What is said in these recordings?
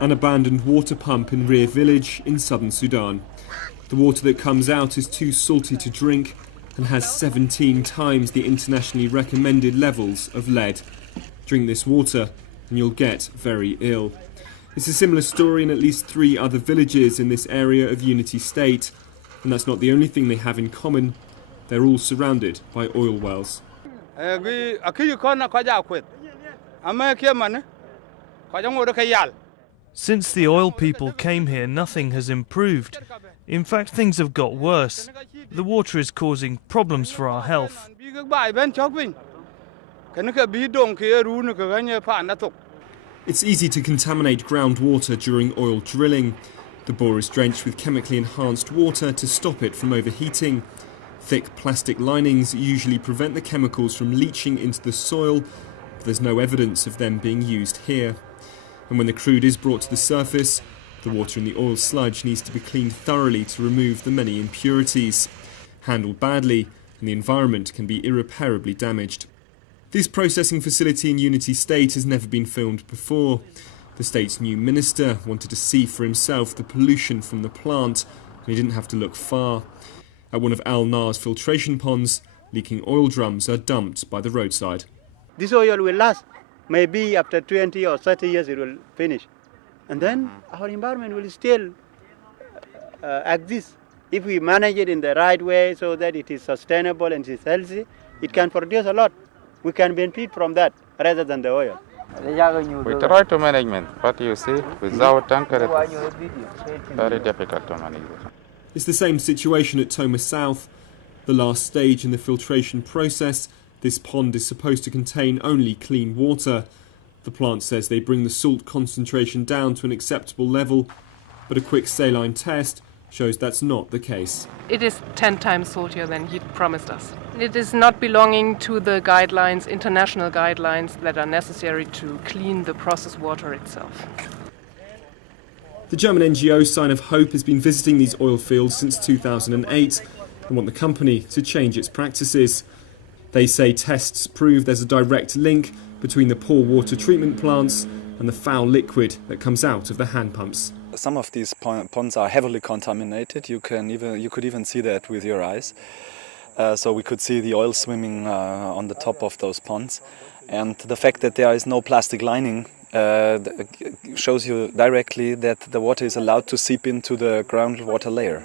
an abandoned water pump in Ria village in southern Sudan. The water that comes out is too salty to drink and has 17 times the internationally recommended levels of lead. Drink this water and you'll get very ill. It's a similar story in at least 3 other villages in this area of Unity State, and that's not the only thing they have in common. They're all surrounded by oil wells. Since the oil people came here, nothing has improved. In fact, things have got worse. The water is causing problems for our health. It's easy to contaminate groundwater during oil drilling. The bore is drenched with chemically enhanced water to stop it from overheating. Thick plastic linings usually prevent the chemicals from leaching into the soil, but there's no evidence of them being used here. And when the crude is brought to the surface, the water in the oil sludge needs to be cleaned thoroughly to remove the many impurities. Handled badly, and the environment can be irreparably damaged. This processing facility in Unity State has never been filmed before. The state's new minister wanted to see for himself the pollution from the plant, and he didn't have to look far. At one of Al Nar's filtration ponds, leaking oil drums are dumped by the roadside. This oil will last. Maybe after 20 or 30 years it will finish. And then our environment will still exist. If we manage it in the right way so that it is sustainable and it is healthy, it can produce a lot. We can benefit from that rather than the oil. We try to manage, but you see, without tanker it's very difficult to manage. It's the same situation at Toma South. The last stage in the filtration process, this pond is supposed to contain only clean water. The plant says they bring the salt concentration down to an acceptable level, but a quick saline test shows that's not the case. It is 10 times saltier than he promised us. It is not belonging to the guidelines, international guidelines that are necessary to clean the processed water itself. The German NGO Sign of Hope has been visiting these oil fields since 2008 and want the company to change its practices. They say tests prove there's a direct link between the poor water treatment plants and the foul liquid that comes out of the hand pumps. Some of these ponds are heavily contaminated. You could even see that with your eyes. So we could see the oil swimming on the top of those ponds. And the fact that there is no plastic lining shows you directly that the water is allowed to seep into the groundwater layer.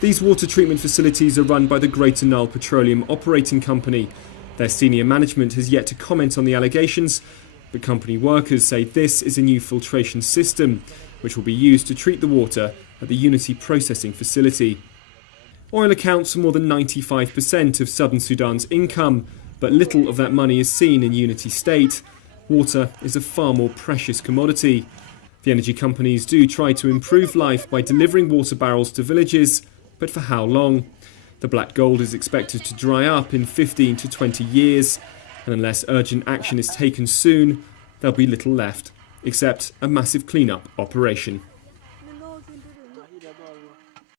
These water treatment facilities are run by the Greater Nile Petroleum Operating Company. Their senior management has yet to comment on the allegations, but company workers say this is a new filtration system which will be used to treat the water at the Unity processing facility. Oil accounts for more than 95% of southern Sudan's income, but little of that money is seen in Unity State. Water is a far more precious commodity. The energy companies do try to improve life by delivering water barrels to villages, but for how long? The black gold is expected to dry up in 15 to 20 years, and unless urgent action is taken soon, there'll be little left, except a massive clean-up operation.